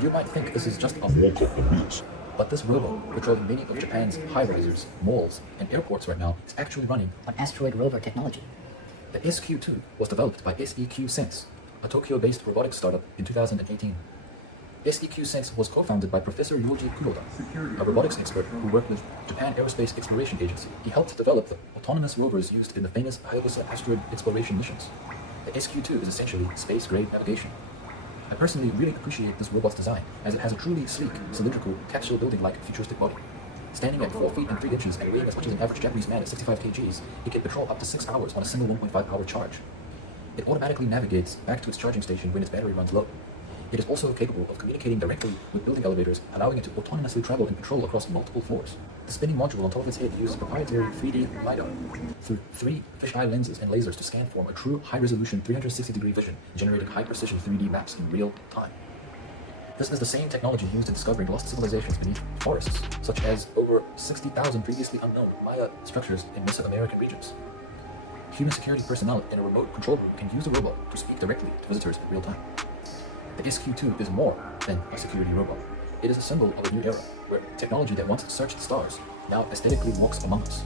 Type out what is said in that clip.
You might think this is just a walk, but this robot, patrolling many of Japan's high-rises, malls, and airports right now, is actually running on asteroid rover technology. The SQ-2 was developed by SEQSENSE, a Tokyo-based robotics startup in 2018. SEQSense was co-founded by Professor Yoji Kuroda, a robotics expert who worked with Japan Aerospace Exploration Agency. He helped develop the autonomous rovers used in the famous Hayabusa asteroid exploration missions. The SQ-2 is essentially space-grade navigation. I personally really appreciate this robot's design, as it has a truly sleek, cylindrical, capsule building-like futuristic body. Standing at 4 feet and 3 inches and weighing as much as an average Japanese man at 65 kgs, it can patrol up to 6 hours on a single 1.5-hour charge. It automatically navigates back to its charging station when its battery runs low. It is also capable of communicating directly with building elevators, allowing it to autonomously travel and patrol across multiple floors. The spinning module on top of its head uses proprietary 3D LiDAR through 3 fisheye lenses and lasers to scan form a true high-resolution 360-degree vision, generating high-precision 3D maps in real time. This is the same technology used in discovering lost civilizations beneath forests, such as over 60,000 previously unknown Maya structures in Mesoamerican regions. Human security personnel in a remote control room can use the robot to speak directly to visitors in real time. The SQ-2 is more than a security robot. It is a symbol of a new era, where technology that once searched stars now aesthetically walks among us.